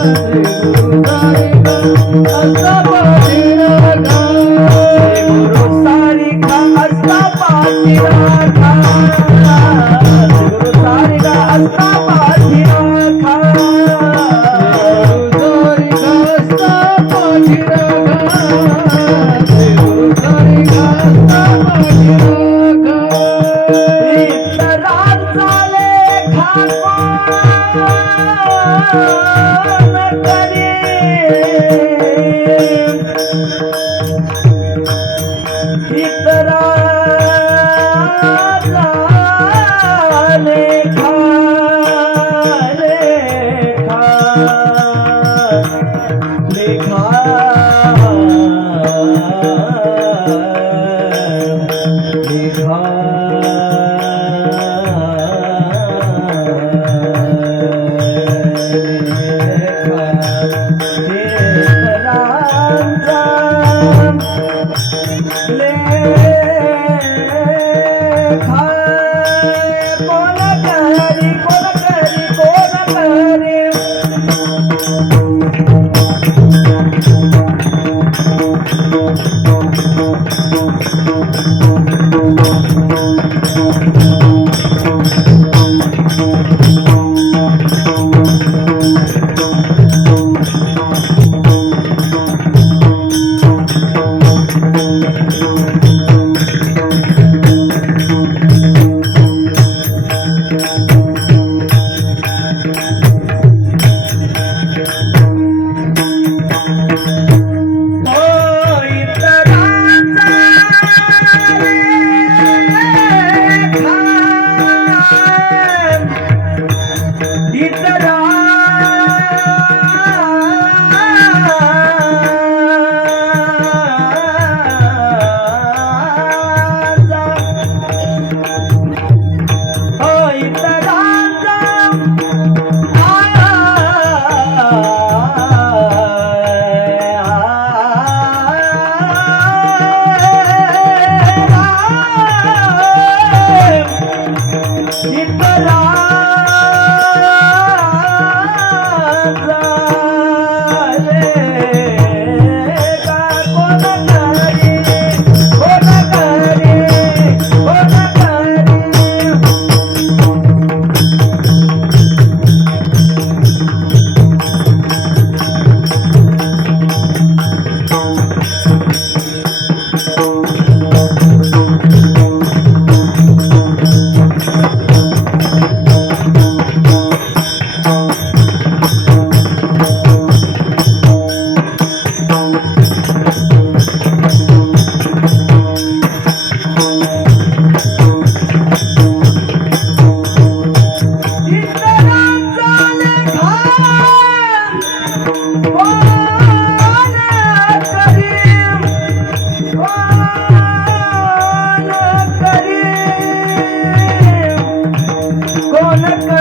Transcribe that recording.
श्री गुरु রে போனக்கா